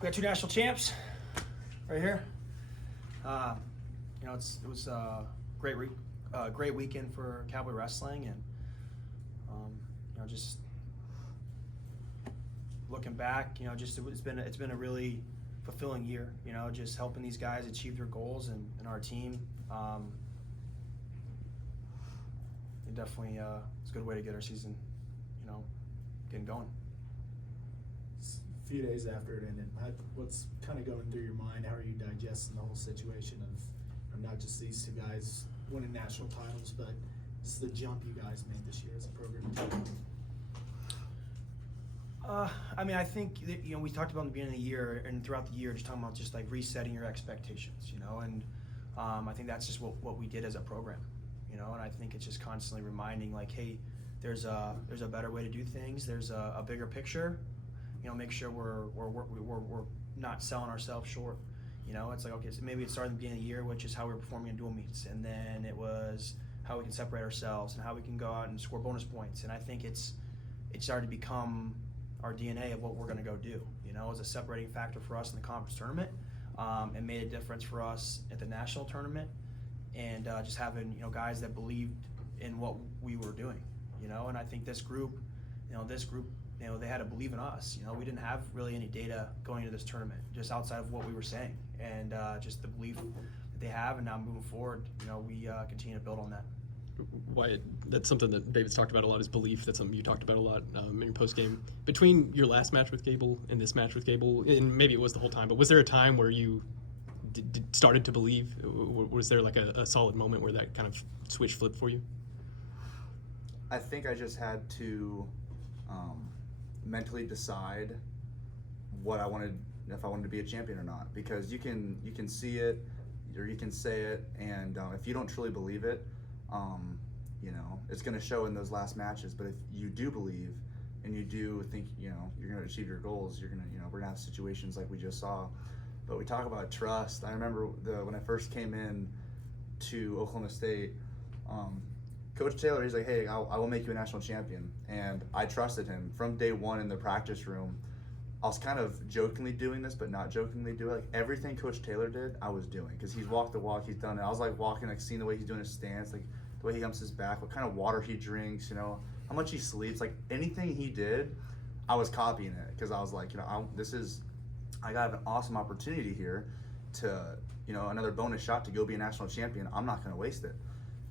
We got two national champs right here. It was a great weekend for Cowboy Wrestling, and just looking back, it's been a really fulfilling year. Just helping these guys achieve their goals and our team. It definitely it's a good way to get our season, getting going. A few days after it ended, what's kind of going through your mind? How are you digesting the whole situation of not just these two guys winning national titles, but just the jump you guys made this year as a program team? I think that, we talked about in the beginning of the year and throughout the year, just talking about just like resetting your expectations, and I think that's just what we did as a program, and I think it's just constantly reminding, like, hey, there's a better way to do things. There's a bigger picture. Make sure we're not selling ourselves short. It's like, okay, so maybe it started in the beginning of the year, which is how we were performing in dual meets, and then it was how we can separate ourselves and how we can go out and score bonus points. And I think it started to become our DNA of what we're going to go do. As a separating factor for us in the conference tournament, and made a difference for us at the national tournament, and just having guys that believed in what we were doing. And I think this group, they had to believe in us. We didn't have really any data going into this tournament, just outside of what we were saying, and just the belief that they have. And now moving forward, we continue to build on that. Wyatt, that's something that David's talked about a lot, is belief. That's something you talked about a lot in your post-game. Between your last match with Gable and this match with Gable, and maybe it was the whole time, but was there a time where you started to believe? Was there like a solid moment where that kind of switch flipped for you? I think I just had to mentally decide what I wanted, if I wanted to be a champion or not, because you can see it or you can say it, and if you don't truly believe it, it's going to show in those last matches. But if you do believe and you do think you're going to achieve your goals, we're going to have situations like we just saw. But we talk about trust. I remember when I first came in to Oklahoma State, Coach Taylor, he's like, hey, I will make you a national champion. And I trusted him from day one in the practice room. I was kind of jokingly doing this, but not jokingly doing it. Like, everything Coach Taylor did, I was doing, because he's walked the walk, he's done it. I was like walking, like seeing the way he's doing his stance, like the way he humps his back, what kind of water he drinks, how much he sleeps, like anything he did, I was copying it, because I was like, I got an awesome opportunity here to, another bonus shot to go be a national champion. I'm not going to waste it.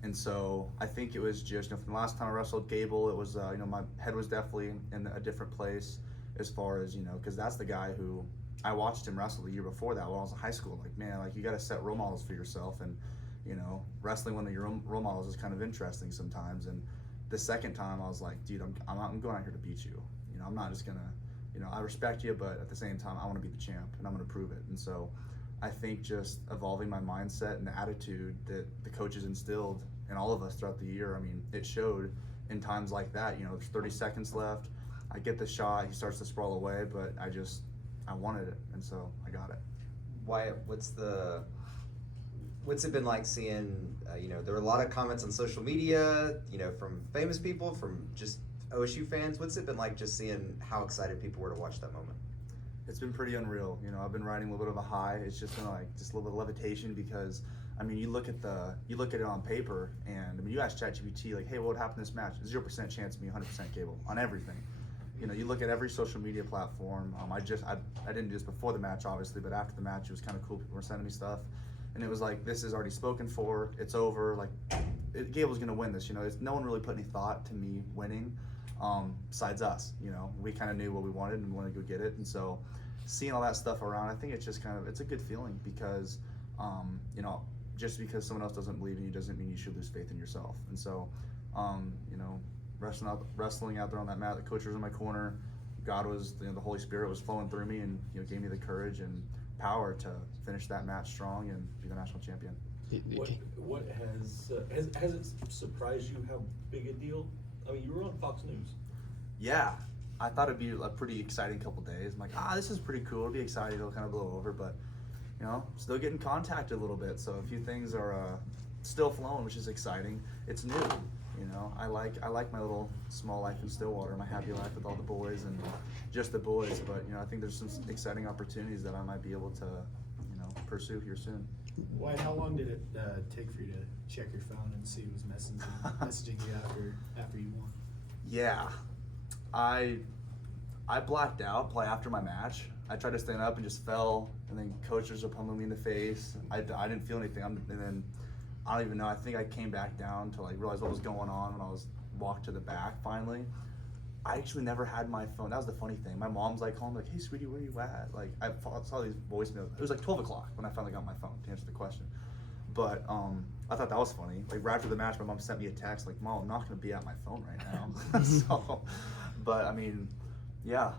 And so I think it was just, from the last time I wrestled Gable, it was, my head was definitely in a different place, as far as, because that's the guy who I watched him wrestle the year before that when I was in high school. Like, man, like, you got to set role models for yourself, and wrestling one of your own role models is kind of interesting sometimes. And the second time I was like, dude, I'm going out here to beat you. I'm not just gonna, I respect you, but at the same time I want to be the champ, and I'm going to prove it. And so I think just evolving my mindset and the attitude that the coaches instilled in all of us throughout the year, it showed in times like that. There's 30 seconds left, I get the shot, he starts to sprawl away, but I wanted it, and so I got it. Wyatt, what's it been like seeing, there were a lot of comments on social media, from famous people, from just OSU fans. What's it been like just seeing how excited people were to watch that moment? It's been pretty unreal. I've been riding a little bit of a high. It's just been like just a little bit of levitation, because you look at it on paper, and you ask ChatGPT, like, hey, what would happen in this match? 0% chance of me 100% Cable on everything. You look at every social media platform. I didn't do this before the match, obviously, but after the match, it was kind of cool. People were sending me stuff, and it was like, this is already spoken for. It's over. Like, Gable's gonna win this. No one really put any thought to me winning, besides us. We kind of knew what we wanted and wanted to go get it. And so, seeing all that stuff around, I think it's just it's a good feeling, because, just because someone else doesn't believe in you doesn't mean you should lose faith in yourself. And so, wrestling out there on that mat, the coach was in my corner. God was, the Holy Spirit was flowing through me, and gave me the courage and power to finish that match strong and be the national champion. What has it surprised you how big a deal? You were on Fox News. Yeah, I thought it'd be a pretty exciting couple days. I'm like, this is pretty cool. It'll be exciting. It'll kind of blow over, but still getting contacted a little bit. So a few things are still flowing, which is exciting. It's new. You know, I like my little small life in Stillwater, my happy life with all the boys and just the boys. But you know, I think there's some exciting opportunities that I might be able to, you know, pursue here soon. Wyatt, how long did it take for you to check your phone and see who was messaging you after you won? Yeah, I blacked out probably after my match. I tried to stand up and just fell, and then coaches were pummeling me in the face. I didn't feel anything, and then I don't even know. I think I came back down to like realize what was going on when I was walked to the back finally. I actually never had my phone. That was the funny thing. My mom's like calling, like, "Hey, sweetie, where you at?" Like I saw these voicemails. It was like 12 o'clock when I finally got my phone to answer the question. But I thought that was funny. Like right after the match, my mom sent me a text like, "Mom, I'm not gonna be at my phone right now." So, but I mean, yeah.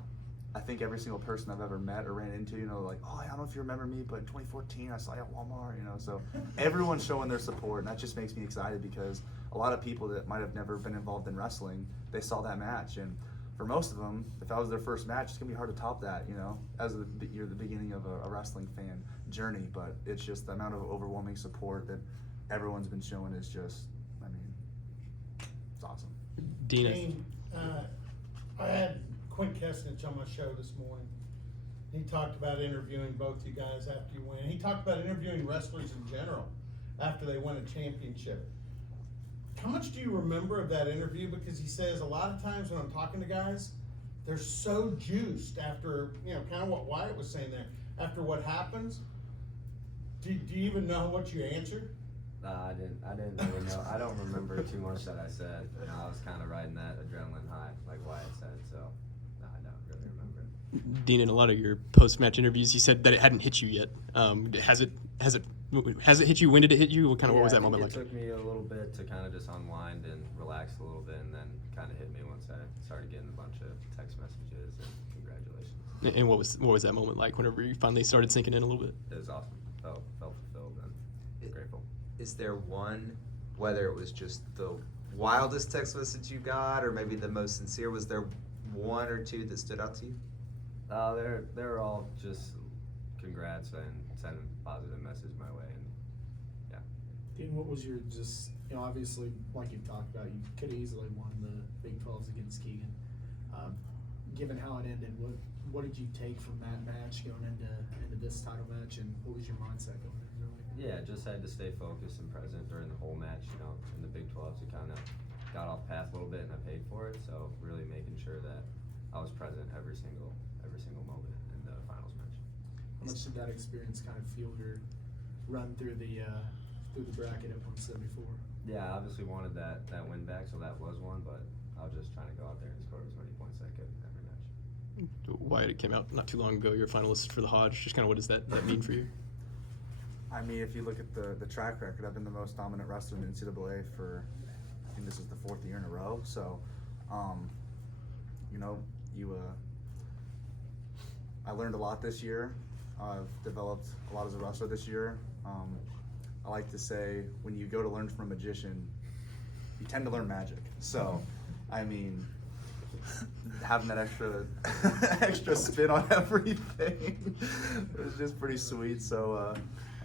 I think every single person I've ever met or ran into, you know, like, "Oh, I don't know if you remember me, but in 2014 I saw you at Walmart," you know. So everyone's showing their support, and that just makes me excited because a lot of people that might have never been involved in wrestling, they saw that match, and for most of them, if that was their first match, it's gonna be hard to top that, you know, as you're the beginning of a wrestling fan journey. But it's just the amount of overwhelming support that everyone's been showing is just, I mean, it's awesome. Dina. Dean, I had Quinn Kesnich on my show this morning. He talked about interviewing both you guys after you win. He talked about interviewing wrestlers in general after they win a championship. How much do you remember of that interview? Because he says a lot of times when I'm talking to guys, they're so juiced after, you know, kind of what Wyatt was saying there. After what happens, do you even know what you answered? I didn't really know. I don't remember too much that I said. You know, I was kind of riding that adrenaline high, like Wyatt said. So, no, I don't really remember. Dean, in a lot of your post-match interviews, you said that it hadn't hit you yet. Has it hit you? When did it hit you? What was that moment like? It took me a little bit to kind of just unwind and relax a little bit, and then kind of hit me once I started getting a bunch of text messages and congratulations. And what was that moment like whenever you finally started sinking in a little bit? It was awesome. Felt fulfilled and grateful. Is there one, whether it was just the wildest text message you got or maybe the most sincere, was there one or two that stood out to you? They're all just congrats and sending positive message my way, and yeah. Dean, what was your just, you know, obviously, like you've talked about, you could have easily won the Big 12s against Keegan. Given how it ended, what did you take from that match going into this title match, and what was your mindset going into it? Yeah, just had to stay focused and present during the whole match. You know, in the Big 12s, we kind of got off path a little bit, and I paid for it. So really making sure that I was present every single moment in the finals match. How much did that experience kind of fuel your run through the bracket at 174? Yeah, I obviously wanted that win back, so that was one. But I was just trying to go out there and score as many points as I could in every match. Wyatt, it came out not too long ago. You're a finalist for the Hodge. Just kind of what does that mean for you? I mean, if you look at the track record, I've been the most dominant wrestler in NCAA for, I think this is the 4th year in a row. So, you know, I learned a lot this year. I've developed a lot as a wrestler this year. I like to say when you go to learn from a magician, you tend to learn magic. So, I mean, having that extra spin on everything was just pretty sweet. So,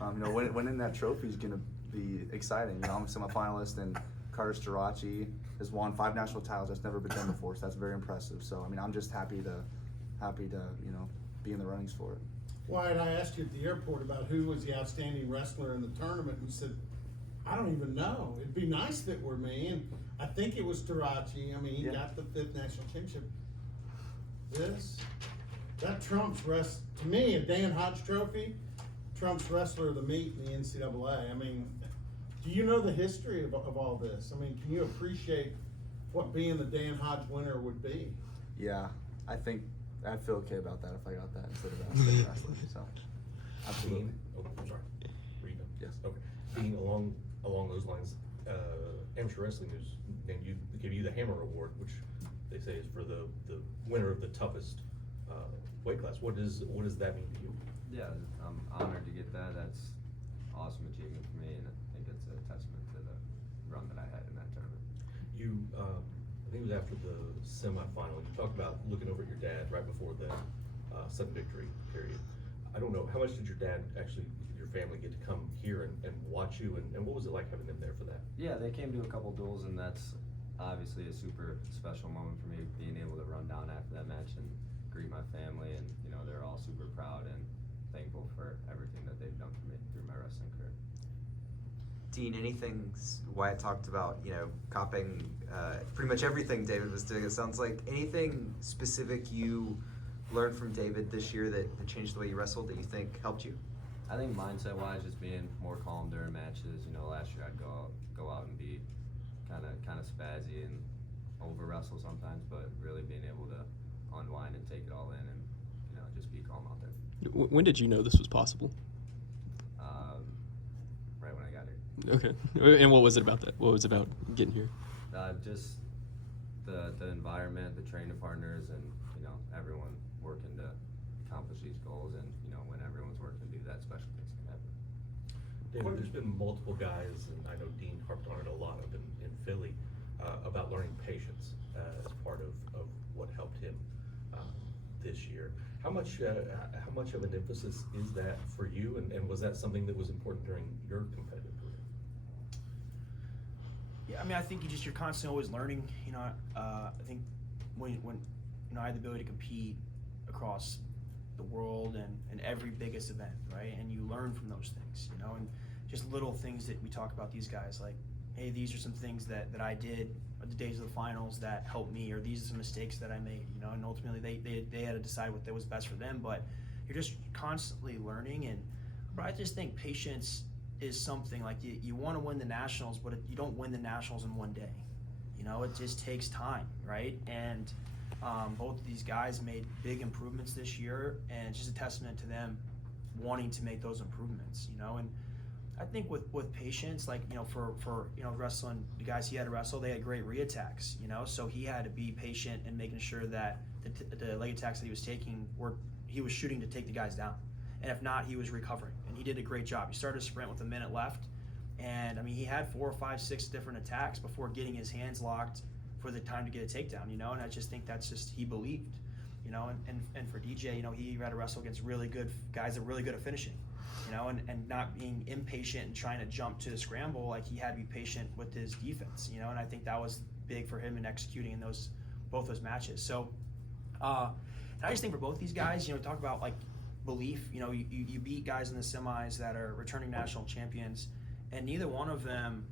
you know, winning that trophy is gonna be exciting. You know, I'm a semifinalist, and Carter Starachi has won 5 national titles. That's never been done before, so that's very impressive. So, I mean, I'm just happy to you know, be in the runnings for it. Wyatt, I asked you at the airport about who was the outstanding wrestler in the tournament, and you said, I don't even know. It'd be nice if it were me, and I think it was Tarachi. I mean, he got the 5th national championship. That trumps to me, a Dan Hodge trophy trumps wrestler of the meet in the NCAA. I mean, do you know the history of all this? I mean, can you appreciate what being the Dan Hodge winner would be? Yeah, I think I'd feel okay about that if I got that instead of outstanding wrestling. So, absolutely. Dean, I'm sorry. Were you done? Yes. Okay. Dean, along those lines, Amateur Wrestling News give you the Hammer Award, which they say is for the winner of the toughest weight class. What does that mean to you? Yeah, I'm honored to get that. That's awesome achievement for me, and I think it's a testament to the run that I had in that tournament. You, I think it was after the semifinal, you talked about looking over at your dad right before the sudden victory period. I don't know, how much did your family get to come here and watch you, and what was it like having them there for that? Yeah, they came to a couple duels, and that's obviously a super special moment for me, being able to run down after that match and greet my family, and they're all super proud and thankful for everything that they've done for me through my wrestling career. Dean, anything Wyatt talked about, copying pretty much everything David was doing. It sounds like anything specific you learned from David this year that changed the way you wrestled that you think helped you? I think mindset-wise, just being more calm during matches. Last year I'd go out and be kind of spazzy and over wrestle sometimes, but really being able to unwind and take it all in and just be calm out there. When did you know this was possible? Right when I got here. Okay. And what was it about that? What was it about getting here? Just the environment, the training partners, and everyone working to accomplish these goals, and when everyone's working to do that, special things can happen. David, there's been multiple guys, and I know Dean harped on it a lot up in Philly, about learning patience as part of what helped him this year. How much of an emphasis is that for you, and was that something that was important during your competitive career? Yeah, I mean, I think you're constantly always learning. I think when I had the ability to compete across the world and every biggest event, right? And you learn from those things, and just little things that we talk about these guys, like, hey, these are some things that I did at the days of the finals that helped me, or these are some mistakes that I made, and ultimately they had to decide what was best for them. But you're just constantly learning, but I just think patience is something like you want to win the nationals, but you don't win the nationals in one day. It just takes time, right? And both of these guys made big improvements this year, and it's just a testament to them wanting to make those improvements, and I think with patience, like, for wrestling, the guys he had to wrestle, they had great re-attacks, so he had to be patient in making sure that the leg attacks that he was taking he was shooting to take the guys down, and if not, he was recovering, and he did a great job. He started a sprint with a minute left, and I mean, he had 4, 5, 6 different attacks before getting his hands locked for the time to get a takedown, and I just think that's just, he believed, and for DJ, he had to wrestle against really good guys that were really good at finishing, and not being impatient and trying to jump to the scramble. Like, he had to be patient with his defense, and I think that was big for him in executing in both those matches. So, and I just think for both these guys, talk about like belief, you beat guys in the semis that are returning national champions, and neither one of them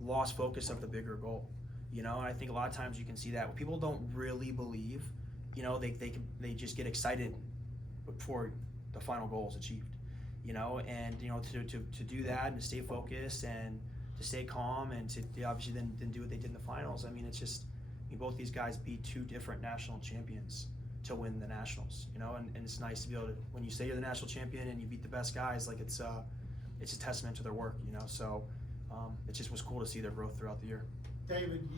lost focus of the bigger goal, and I think a lot of times you can see that when people don't really believe, they just get excited before the final goal is achieved. And to do that and to stay focused and to stay calm and to obviously then do what they did in the finals. I mean, it's just, both these guys beat 2 different national champions to win the nationals. And it's nice to be able to, when you say you're the national champion and you beat the best guys, like it's a testament to their work. So it just was cool to see their growth throughout the year. David,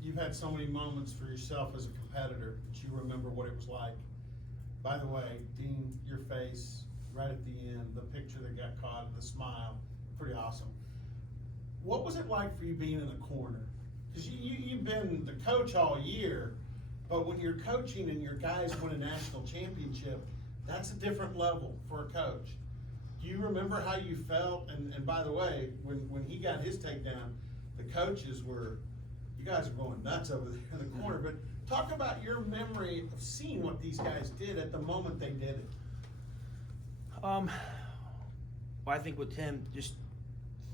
you've had so many moments for yourself as a competitor that you remember what it was like. By the way, Dean, your face right at the end, the picture that got caught, the smile, pretty awesome. What was it like for you being in the corner? Because you've been the coach all year, but when you're coaching and your guys win a national championship, that's a different level for a coach. Do you remember how you felt? And by the way, when he got his takedown, the coaches you guys were going nuts over there in the corner. But talk about your memory of seeing what these guys did at the moment they did it. Well, I think with him, just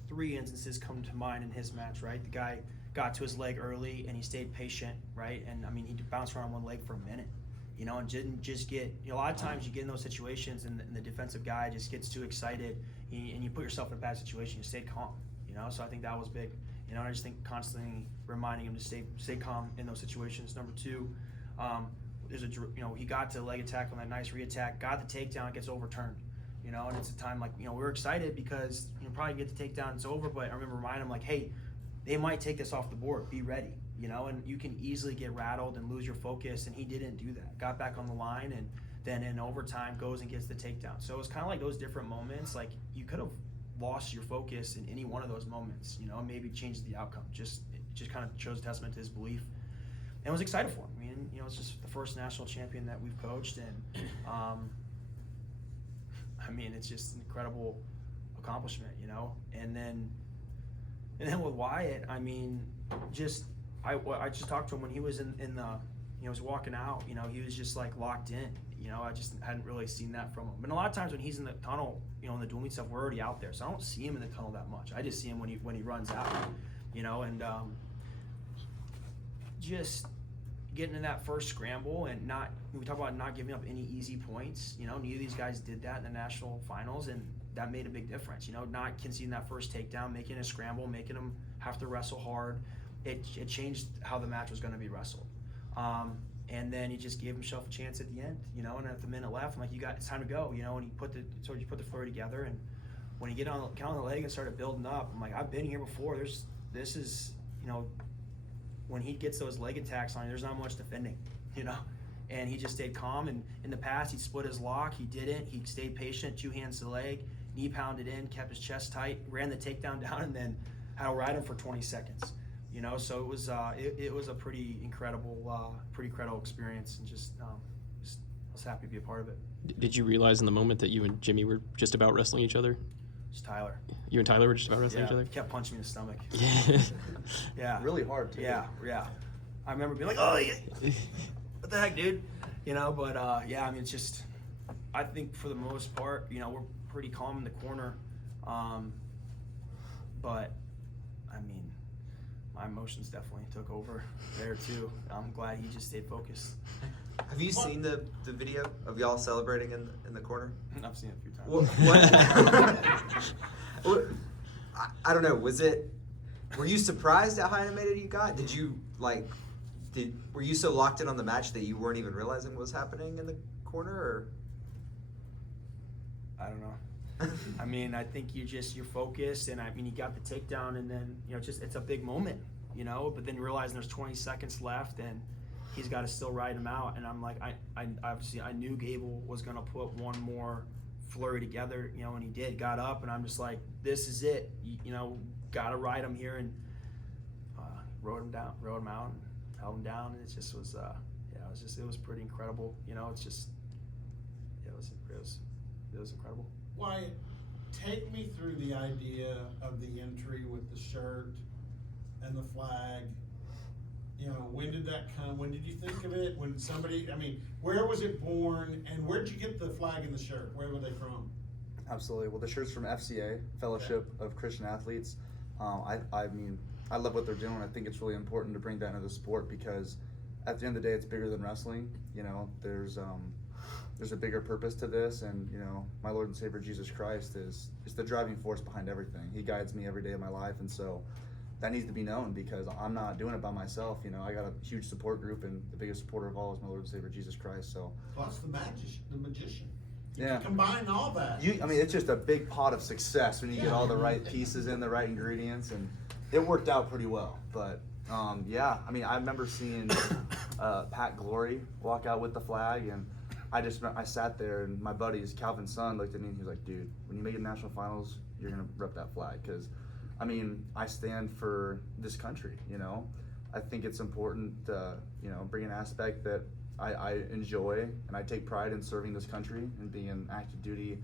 3 instances come to mind in his match, right? The guy got to his leg early and he stayed patient, right? And I mean, he bounced around one leg for a minute, and didn't just get, a lot of times you get in those situations and the defensive guy just gets too excited and you put yourself in a bad situation. You stayed calm, so I think that was big. I just think constantly reminding him to stay calm in those situations. Number 2, there's he got to leg attack on that nice re-attack, got the takedown, gets overturned. And it's a time like, we're excited because probably get the takedown, it's over, but I remember reminding him like, hey, they might take this off the board, be ready, and you can easily get rattled and lose your focus, and he didn't do that. Got back on the line, and then in overtime goes and gets the takedown. So it was kind of like those different moments, like you could have lost your focus in any one of those moments, maybe changed the outcome. It just kind of shows testament to his belief, and was excited for him. I mean, it's just the first national champion that we've coached, and I mean, it's just an incredible accomplishment, and then with Wyatt, I mean, just I just talked to him when he was in the, was walking out, he was just like locked in, I just hadn't really seen that from him. And a lot of times when he's in the tunnel, in the dual meet stuff, we're already out there. So I don't see him in the tunnel that much. I just see him when he runs out, and just getting in that first scramble and we talk about not giving up any easy points, neither of these guys did that in the national finals, and that made a big difference, not conceding that first takedown, making a scramble, making them have to wrestle hard. It changed how the match was going to be wrestled. And then he just gave himself a chance at the end, and at the minute left, I'm like, it's time to go, and you put the flurry together, and when you get on the leg and started building up, I'm like, I've been here before, this is, when he gets those leg attacks on you, there's not much defending, and he just stayed calm, and in the past, he'd split his lock, he didn't, he stayed patient, 2 hands to the leg, knee pounded in, kept his chest tight, ran the takedown down, and then had to ride him for 20 seconds. So it was a pretty incredible experience, and just I was happy to be a part of it. Did you realize in the moment that you and Jimmy were just about wrestling each other? Just Tyler. You and Tyler were just about wrestling each other? He kept punching me in the stomach. Yeah. Really hard too. Yeah. I remember being like, oh, yeah. What the heck, dude? But it's just, I think for the most part, we're pretty calm in the corner. But my emotions definitely took over there too. I'm glad he just stayed focused. Have you seen the video of y'all celebrating in the corner? I've seen it a few times. What? I don't know. Were you surprised at how animated you got? Did you were you so locked in on the match that you weren't even realizing what was happening in the corner, or? I don't know. I think you're focused, and you got the takedown, and then it's a big moment, but then you realize there's 20 seconds left, and he's got to still ride him out, and I'm like, I knew Gable was gonna put one more flurry together, and he did. Got up, and I'm just like, this is it, gotta ride him here, and rode him out, and held him down, and it just was, it was pretty incredible, it was incredible. Wyatt, take me through the idea of the entry with the shirt and the flag. When did that come? When did you think of it? When where was it born? And where did you get the flag and the shirt? Where were they from? Absolutely. Well, the shirt's from FCA, Fellowship of Christian Athletes. I love what they're doing. I think it's really important to bring that into the sport, because at the end of the day, it's bigger than wrestling. There's a bigger purpose to this, and my Lord and Savior Jesus Christ is the driving force behind everything. He guides me every day of my life, and so that needs to be known, because I'm not doing it by myself. I got a huge support group, and the biggest supporter of all is my Lord and Savior Jesus Christ. So Plus the magician. Yeah. Combine all that. It's just a big pot of success when you get all the right pieces in, the right ingredients, and it worked out pretty well. But I remember seeing Pat Glory walk out with the flag, and I sat there, and my buddies, Calvin's son, looked at me and he was like, dude, when you make it national finals, you're going to rep that flag. Because, I stand for this country, I think it's important to, bring an aspect that I enjoy, and I take pride in serving this country and being an active duty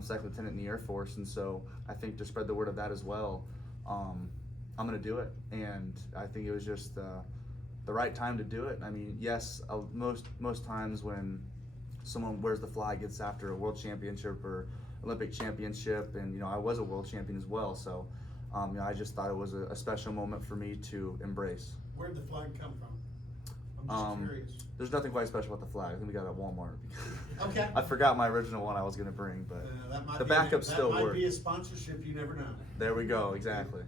second lieutenant in the Air Force. And so I think to spread the word of that as well, I'm going to do it. And I think it was just the right time to do it. Yes, most times when someone wears the flag, it's after a world championship or Olympic championship, and I was a world champion as well, so I just thought it was a special moment for me to embrace. Where'd the flag come from? I'm just curious. There's nothing quite special about the flag. I think we got it at Walmart. Okay. I forgot my original one I was going to bring, but That might the be backup still That might works. be a sponsorship, you never know. There we go, exactly.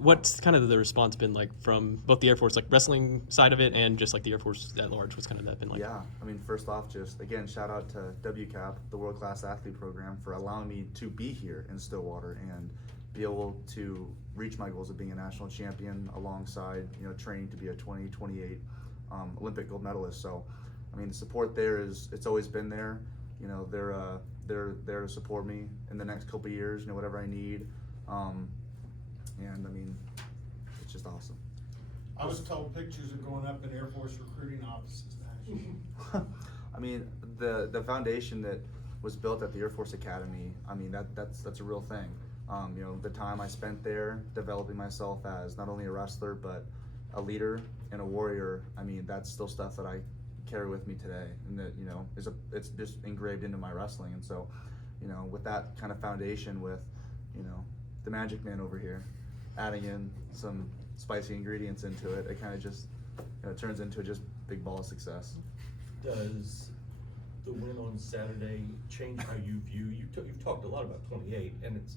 What's kind of the response been like from both the Air Force, like wrestling side of it, and just like the Air Force at large? What's kind of that been like? Yeah, first off, just again, shout out to WCAP, the World Class Athlete Program, for allowing me to be here in Stillwater and be able to reach my goals of being a national champion alongside, training to be a 2028 Olympic gold medalist. So, the support there it's always been there. They're there to support me in the next couple of years, whatever I need. And it's just awesome. I was told pictures are going up in Air Force recruiting offices now. The foundation that was built at the Air Force Academy, that's a real thing. You know, the time I spent there developing myself as not only a wrestler, but a leader and a warrior, I mean, that's still stuff that I carry with me today, and that, you know, it's just engraved into my wrestling. And so, you know, with that kind of foundation, with, you know, the magic man over here, adding in some spicy ingredients into it, it kind of just, you know, turns into just big ball of success. Does the win on Saturday change how you view, you've talked a lot about 28, and it's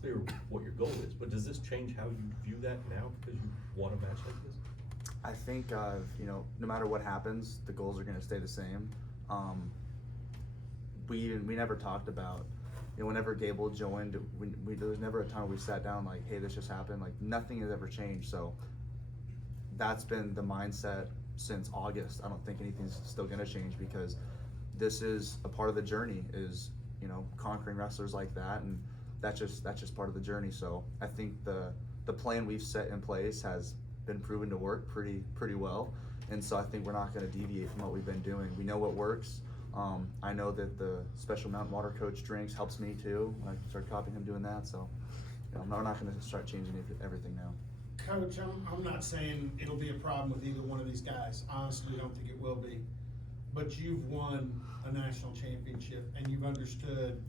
clear what your goal is, but does this change how you view that now because you won a match like this? I think, you know, no matter what happens, the goals are going to stay the same. We never talked about, you know, whenever Gable joined, there was never a time we sat down like, hey, this just happened. Like, nothing has ever changed. So that's been the mindset since August. I don't think anything's still going to change, because this is a part of the journey, is, you know, conquering wrestlers like that, and that's just part of the journey. So I think the plan we've set in place has been proven to work pretty well, and so I think we're not going to deviate from what we've been doing. We know what works. I know that the special mountain water coach drinks helps me too. I started copying him doing that, so, you know, we're not going to start changing everything now. Coach, I'm not saying it'll be a problem with either one of these guys. Honestly, don't think it will be. But you've won a national championship, and you've understood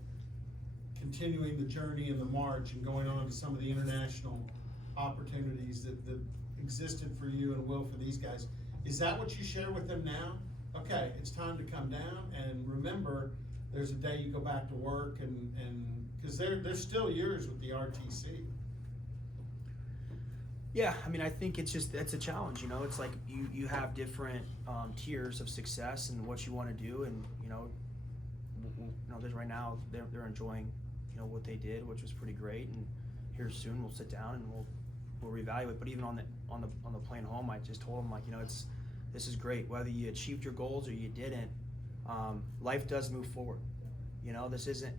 continuing the journey and the march and going on to some of the international opportunities that existed for you and will for these guys. Is that what you share with them now? Okay, it's time to come down, and remember, there's a day you go back to work, and because they're still yours with the RTC. Yeah, I mean, I think it's a challenge, you know. It's like you have different tiers of success and what you want to do, and, you know, there's right now they're enjoying, you know, what they did, which was pretty great, and here soon we'll sit down and we'll reevaluate. But even on the plane home, I just told them, like, you know, this is great, whether you achieved your goals or you didn't. Life does move forward. You know, this isn't,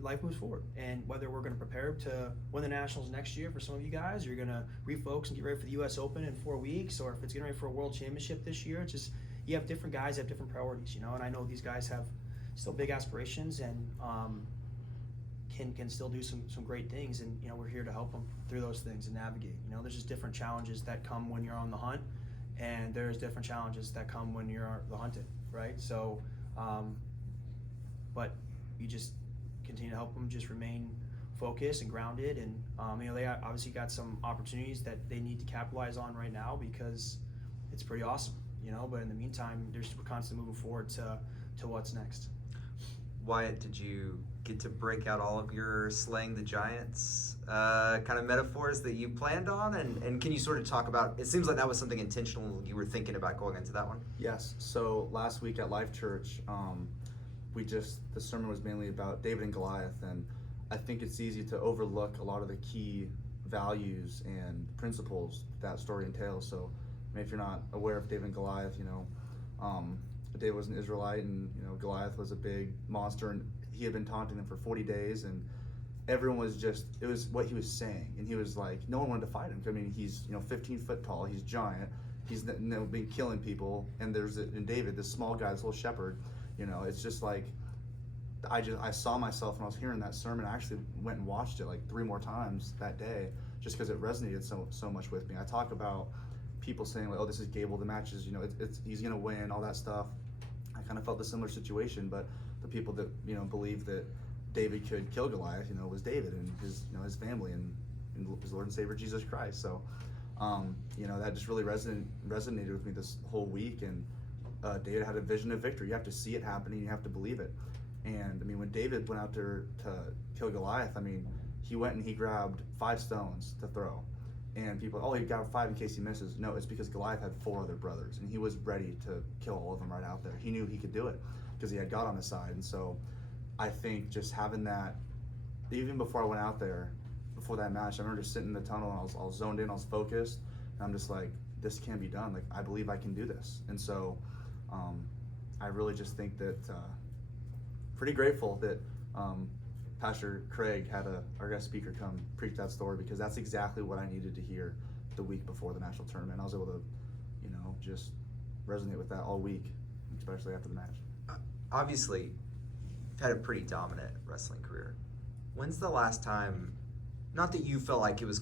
life moves forward, and whether we're going to prepare to win the Nationals next year for some of you guys, or you're going to refocus and get ready for the U.S. Open in 4 weeks, or if it's getting ready for a World Championship this year, it's just, you have different guys have different priorities, you know, and I know these guys have still big aspirations, and can still do some great things, and, you know, we're here to help them through those things and navigate. You know, there's just different challenges that come when you're on the hunt, and there's different challenges that come when you're the hunted, right? So, but you just continue to help them just remain focused and grounded, and you know, they obviously got some opportunities that they need to capitalize on right now, because it's pretty awesome, you know. But in the meantime, we're constantly moving forward to what's next. Wyatt, did you get to break out all of your slaying the giants kind of metaphors that you planned on, and can you sort of talk about, it seems like that was something intentional you were thinking about going into that one? Yes. So last week at Life Church, the sermon was mainly about David and Goliath, and I think it's easy to overlook a lot of the key values and principles that story entails. So, I mean, if you're not aware of David and Goliath, you know, David was an Israelite, and, you know, Goliath was a big monster, and he had been taunting them for 40 days, and everyone was just, it was what he was saying, and he was like, no one wanted to fight him. I mean, he's, you know, 15 foot tall, he's giant, he's, you know, been killing people, and and David, this small guy, this little shepherd, you know, it's just like, I saw myself when I was hearing that sermon. I actually went and watched it like 3 more times that day, just because it resonated so much with me. I talk about people saying, like, oh, this is Gable, the match is, you know, he's gonna win, all that stuff. I kind of felt a similar situation, but the people that, you know, believe that David could kill Goliath, you know, was David and his, you know, his family and his Lord and Savior Jesus Christ. So, you know, that just really resonated with me this whole week. And David had a vision of victory. You have to see it happening. You have to believe it. And I mean, when David went out there to kill Goliath, I mean, he went and he grabbed 5 stones to throw. And people, oh, he got 5 in case he misses. No, it's because Goliath had 4 other brothers, and he was ready to kill all of them right out there. He knew he could do it because he had God on his side. And so I think just having that, even before I went out there, before that match, I remember just sitting in the tunnel, and I was zoned in, I was focused, and I'm just like, this can be done. Like, I believe I can do this. And so I really just think that, pretty grateful that Pastor Craig had our guest speaker come preach that story, because that's exactly what I needed to hear the week before the national tournament. I was able to, you know, just resonate with that all week, especially after the match. Obviously, you've had a pretty dominant wrestling career. When's the last time, not that you felt like it was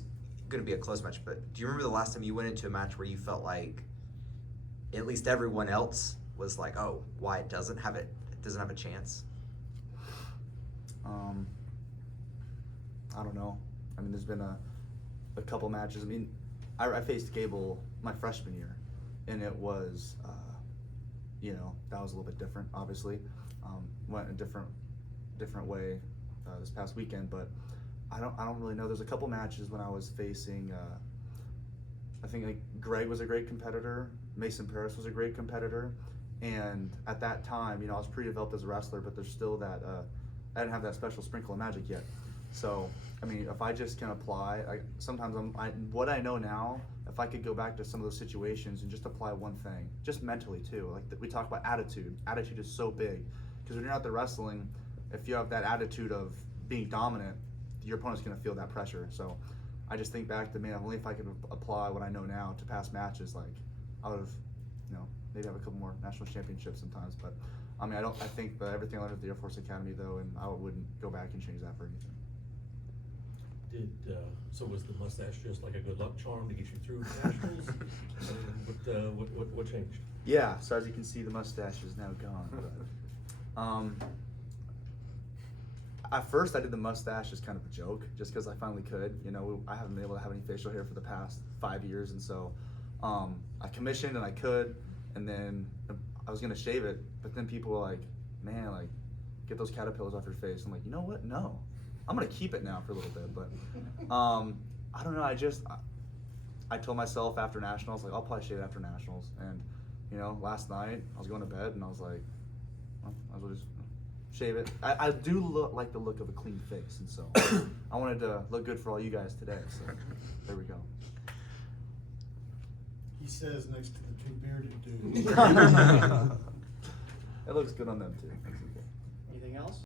going to be a close match, but do you remember the last time you went into a match where you felt like at least everyone else was like, oh, Wyatt doesn't have a chance? I don't know. I mean, there's been a couple matches. I mean, I faced Gable my freshman year, and it was, that was a little bit different, obviously. Went a different way this past weekend, but I don't really know. There's a couple matches when I was facing, I think like Greg was a great competitor, Mason Paris was a great competitor, and at that time, I was pretty developed as a wrestler, but there's still that, I didn't have that special sprinkle of magic yet. So, I mean, if I just can apply, sometimes what I know now, if I could go back to some of those situations and just apply one thing, just mentally too, like we talk about attitude. Attitude is so big, because when you're out there wrestling, if you have that attitude of being dominant, your opponent's gonna feel that pressure. So, I just think back to, man, only if I could apply what I know now to past matches, like I would have, maybe have a couple more national championships sometimes. But I mean, I think that everything I learned at the Air Force Academy though, and I wouldn't go back and change that for anything. So was the mustache just like a good luck charm to get you through nationals? What changed? Yeah, so as you can see, the mustache is now gone. But, at first, I did the mustache as kind of a joke, just because I finally could. I haven't been able to have any facial hair for the past 5 years, and so I commissioned and I could, and then I was gonna shave it, but then people were like, "Man, like, get those caterpillars off your face." I'm like, you know what? No, I'm gonna keep it now for a little bit. But I don't know. I told myself after nationals, like, I'll probably shave it after nationals. And last night I was going to bed and I was like, well, I will just shave it. I do like the look of a clean face, and so I wanted to look good for all you guys today. So there we go. He says next to the two bearded dudes. It looks good on them too. Anything else?